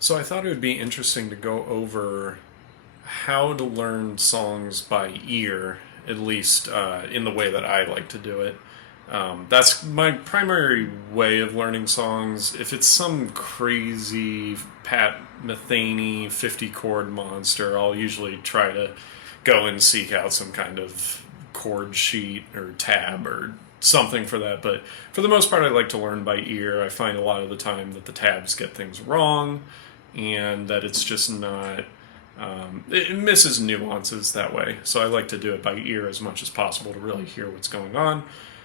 So I thought it would be interesting to go over how to learn songs by ear, at least in the way that I like to do it. That's my primary way of learning songs. If it's some crazy Pat Metheny 50 chord monster, I'll usually try to go and seek out some kind of chord sheet or tab or something for that. But for the most part, I like to learn by ear. I find a lot of the time that the tabs get things wrong and that it's just not. It misses nuances that way. So I like to do it by ear as much as possible to really hear what's going on.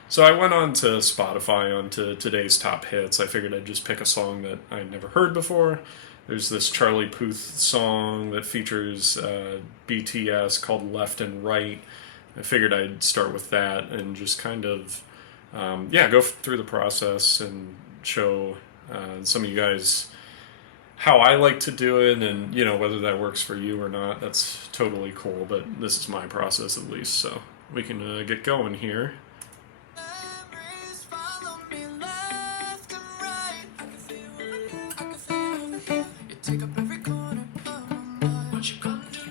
So I went on to Spotify onto today's top hits. I figured I'd just pick a song that I'd never heard before. There's this Charlie Puth song that features BTS called Left and Right. I figured I'd start with that and just kind of, go through the process and show some of you guys how I like to do it, and whether that works for you or not. That's totally cool, but this is my process at least, so we can get going here.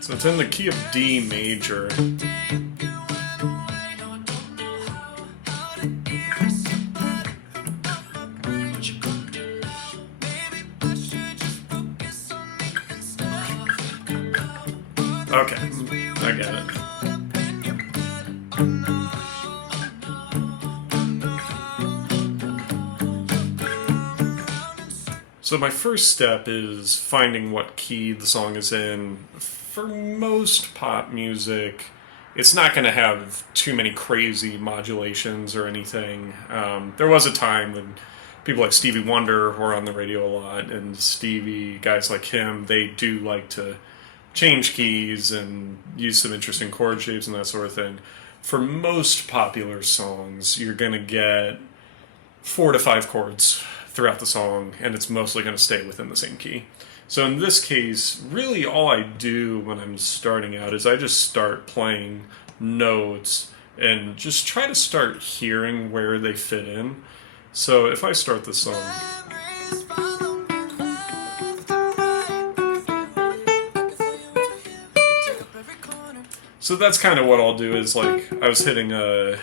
So it's in the key of D major. Okay, I get it. So my first step is finding what key the song is in. For most pop music, it's not going to have too many crazy modulations or anything. There was a time when people like Stevie Wonder were on the radio a lot, and Stevie, guys like him, they do like to change keys and use some interesting chord shapes and that sort of thing. For most popular songs, you're going to get 4 to 5 chords throughout the song, and it's mostly going to stay within the same key. So in this case, really all I do when I'm starting out is I just start playing notes and just try to start hearing where they fit in. So if I start the song, so that's kind of what I'll do. Is like I was hitting an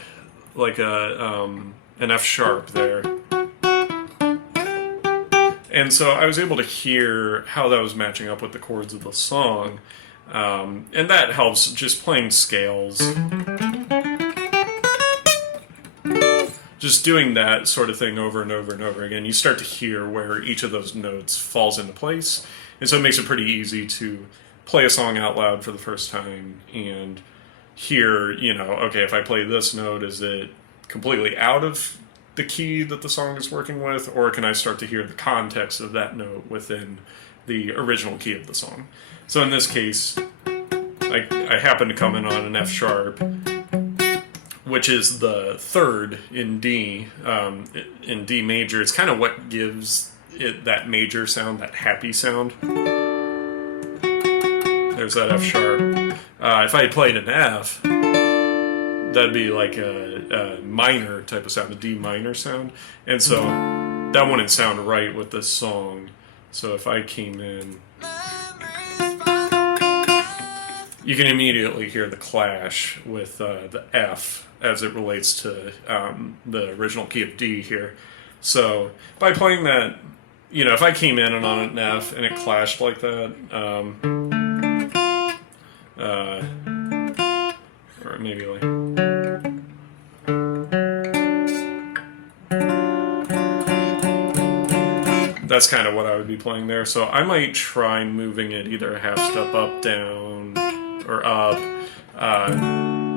F sharp there, and so I was able to hear how that was matching up with the chords of the song, and that helps just playing scales. Just doing that sort of thing over and over and over again, you start to hear where each of those notes falls into place, and so it makes it pretty easy to play a song out loud for the first time and hear, okay, if I play this note, is it completely out of the key that the song is working with, or can I start to hear the context of that note within the original key of the song? So in this case, I happen to come in on an F sharp, which is the third in D, in D major. It's kind of what gives it that major sound, that happy sound. There's that F sharp. If I had played an F, that'd be like a minor type of sound, a D minor sound. And so that wouldn't sound right with this song. So if I came in, you can immediately hear the clash with the F as it relates to the original key of D here. So by playing that, if I came in and on an F and it clashed like that, or maybe like, that's kind of what I would be playing there. So I might try moving it either a half step up, down, or up,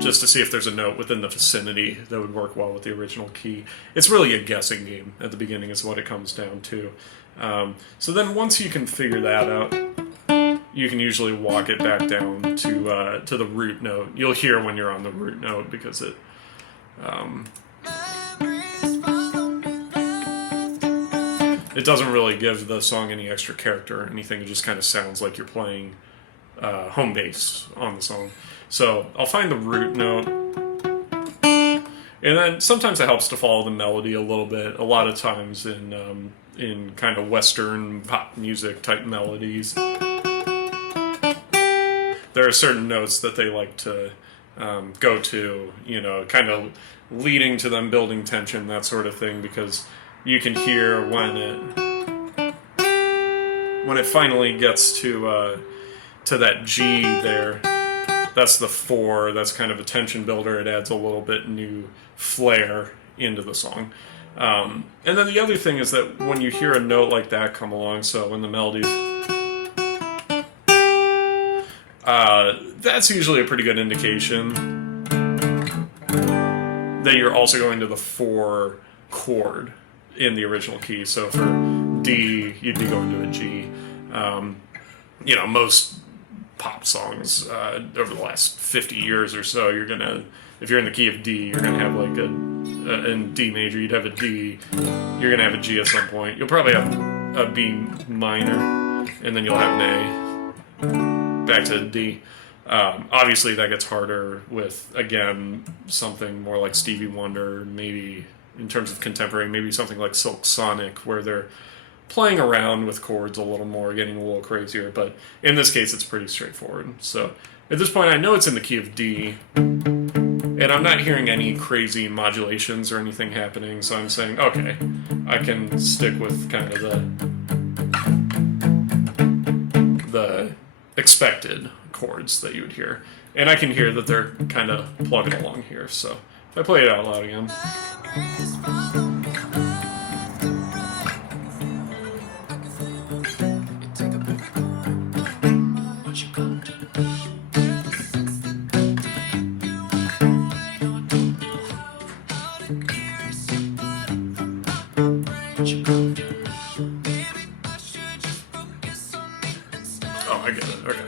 just to see if there's a note within the vicinity that would work well with the original key. It's really a guessing game at the beginning is what it comes down to. So then once you can figure that out, you can usually walk it back down to the root note. You'll hear when you're on the root note because it doesn't really give the song any extra character or anything. It just kind of sounds like you're playing home bass on the song. So I'll find the root note, and then sometimes it helps to follow the melody a little bit. A lot of times in in kind of Western pop music type melodies. There are certain notes that they like to go to, kind of leading to them building tension, that sort of thing, because you can hear when it finally gets to that G there. That's the 4. That's kind of a tension builder. It adds a little bit new flair into the song. And then the other thing is that when you hear a note like that come along, so when the melody's that's usually a pretty good indication that you're also going to the 4 chord in the original key. So for D, you'd be going to a G. Most pop songs over the last 50 years or so, if you're in the key of D, you're gonna have like in D major, you'd have a D. You're gonna have a G at some point. You'll probably have a B minor, and then you'll have an A. Back to D. Obviously, that gets harder with, again, something more like Stevie Wonder, maybe in terms of contemporary, maybe something like Silk Sonic, where they're playing around with chords a little more, getting a little crazier. But in this case, it's pretty straightforward. So at this point, I know it's in the key of D, and I'm not hearing any crazy modulations or anything happening. So I'm saying, okay, I can stick with kind of the expected chords that you would hear. And I can hear that they're kind of plugging along here. So if I play it out loud again. Oh, I get it. Okay.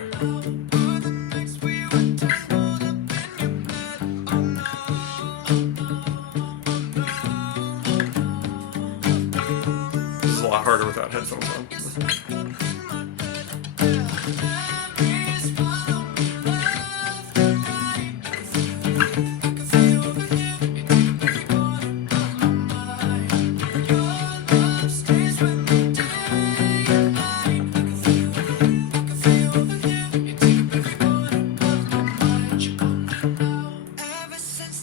This is a lot harder without headphones on.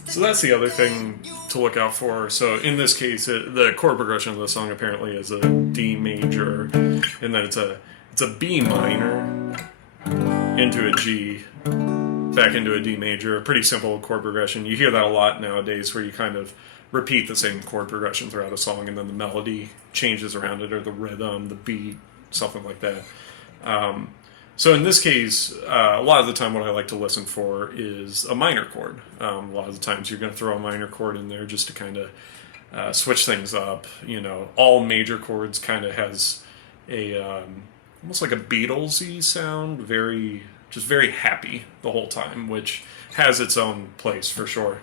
So that's the other thing to look out for. So in this case, the chord progression of the song apparently is a D major, and then it's a B minor into a G, back into a D major. A pretty simple chord progression. You hear that a lot nowadays, where you kind of repeat the same chord progression throughout a song, and then the melody changes around it, or the rhythm, the beat, something like that. So in this case, a lot of the time what I like to listen for is a minor chord. A lot of the times you're going to throw a minor chord in there just to kind of switch things up. All major chords kind of has a almost like a Beatles-y sound, very happy the whole time, which has its own place for sure.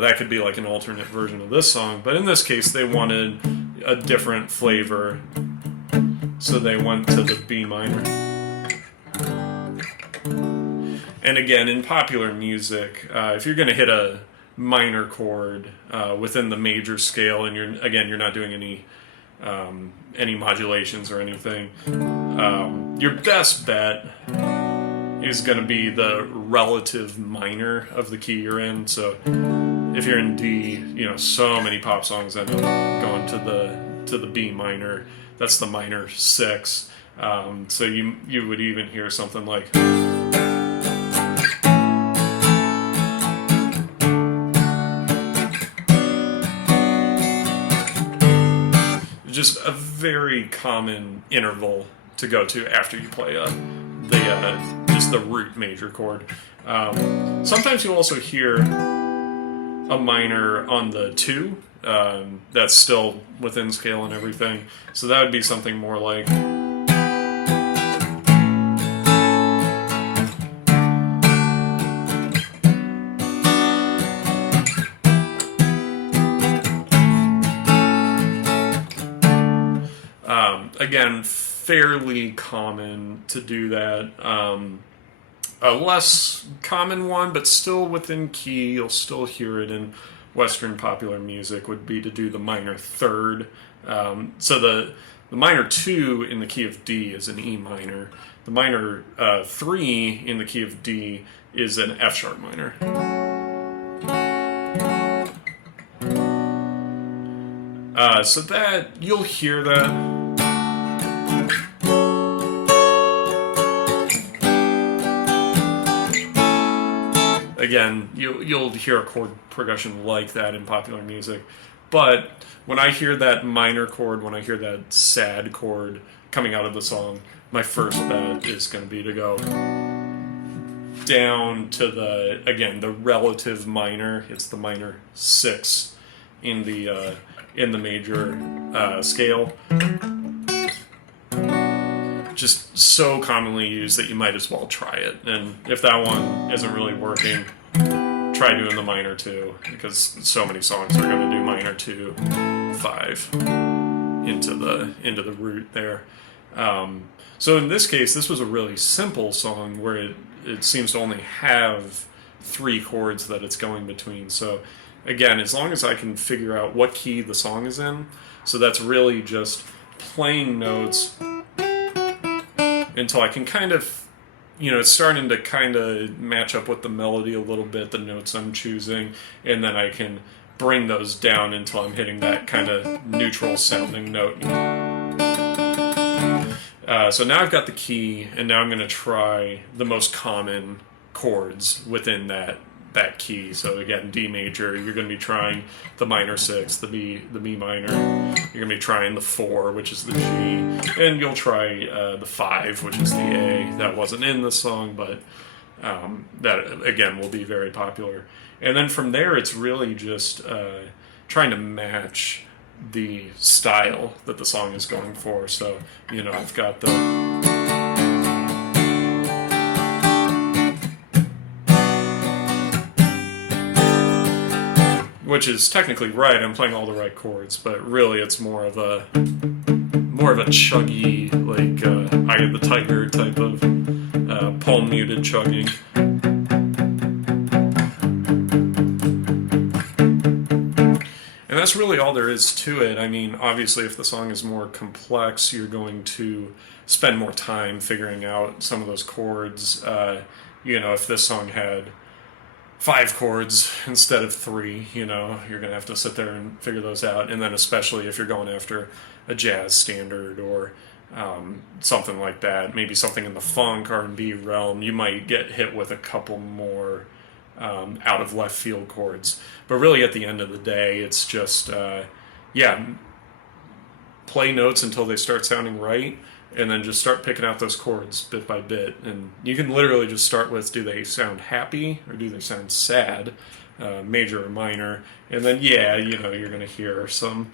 That could be like an alternate version of this song, but in this case they wanted a different flavor, so they went to the B minor. And again, in popular music, if you're going to hit a minor chord within the major scale, and you're not doing any modulations or anything, your best bet is going to be the relative minor of the key you're in. So if you're in D, so many pop songs end up going to the B minor. That's the minor 6. So you would even hear something like just a very common interval to go to after you play just the root major chord. Sometimes you'll also hear a minor on the 2 that's still within scale and everything. So that would be something more like again, fairly common to do that. a less common one, but still within key, you'll still hear it in Western popular music, would be to do the minor third. So the minor 2 in the key of D is an E minor. The minor 3 in the key of D is an F sharp minor. So that, you'll hear that. Again, you'll hear a chord progression like that in popular music. But when I hear that minor chord, when I hear that sad chord coming out of the song, my first bet is going to be to go down to the relative minor. It's the minor 6 in the major scale. Just so commonly used that you might as well try it. And if that one isn't really working, try doing the minor 2, because so many songs are going to do minor 2, 5 into the root there. So in this case, this was a really simple song where it seems to only have 3 chords that it's going between. So again, as long as I can figure out what key the song is in, so that's really just playing notes until I can kind of, it's starting to kind of match up with the melody a little bit, the notes I'm choosing, and then I can bring those down until I'm hitting that kind of neutral sounding note. So now I've got the key, and now I'm going to try the most common chords within that key. So again, D major, you're going to be trying the minor 6, the B minor. You're going to be trying the 4, which is the G, and you'll try the 5, which is the A. That wasn't in the song, but that again will be very popular. And then from there, it's really just trying to match the style that the song is going for. So I've got which is technically right. I'm playing all the right chords, but really it's more of a chuggy, like Eye of the Tiger type of palm muted chugging. And that's really all there is to it. I mean, obviously, if the song is more complex, you're going to spend more time figuring out some of those chords. If this song had 5 chords instead of 3, you're going to have to sit there and figure those out. And then especially if you're going after a jazz standard or something like that, maybe something in the funk, R&B realm, you might get hit with a couple more out of left field chords. But really at the end of the day, it's just, play notes until they start sounding right, and then just start picking out those chords bit by bit. And you can literally just start with, do they sound happy or do they sound sad, major or minor? And then, you're going to hear some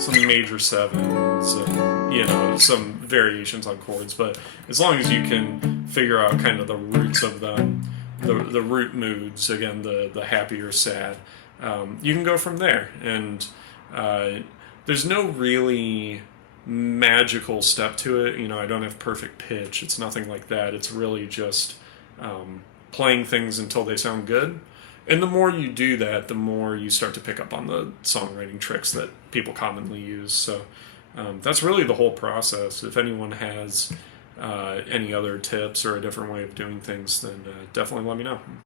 major 7s and, some variations on chords. But as long as you can figure out kind of the roots of them, the root moods, again, the happy or sad, you can go from there. And there's no really magical step to it. I don't have perfect pitch. It's nothing like that. It's really just playing things until they sound good. And the more you do that, the more you start to pick up on the songwriting tricks that people commonly use. So that's really the whole process. If anyone has any other tips or a different way of doing things, then definitely let me know.